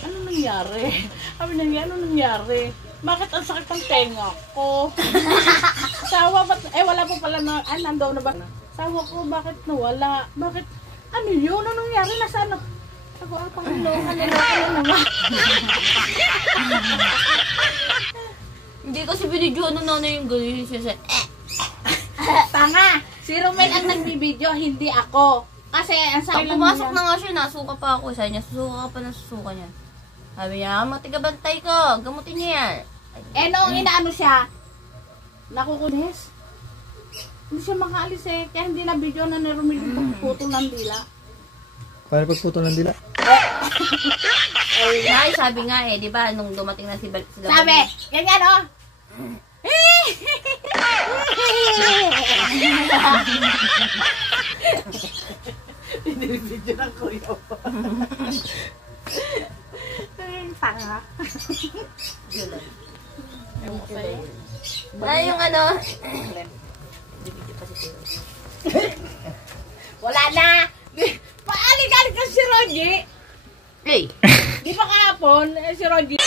Ano nangyari? Sabi niya, ano nangyari? Bakit ang sakit ng tenga ko? Sawa, wala po pala na, nandaw na ba? Sawa ko, bakit nawala? Bakit, ano yun? Ano nangyari? Nasaan ako? Ako, Panginoon, naman. Hindi kasi binidyo ano na yung gano'n siya. Tanga! Si Romel ang nagbibideo, hindi ako. Kasi ang sabi lang Pumasok niya. na nga siya, nasuka pa ako. Sabi niya, susuka ka pa na susuka niya. Sabi niya, matigabantay ko, gamutin niya yan. Noong inaano siya, nakukulis. Hindi siya makaalis kaya hindi na video na ni Romel yung pagputol ng dila. Paano pagputol ng dila? Ay, sabi nga di ba, nung dumating na sila. Sabi, ganyan Video ng kuya po. Tanga. Ay, yung ano. Wala na. Paaligalig ka si Rogie. Hey. Di pa kahapon, si Rogie.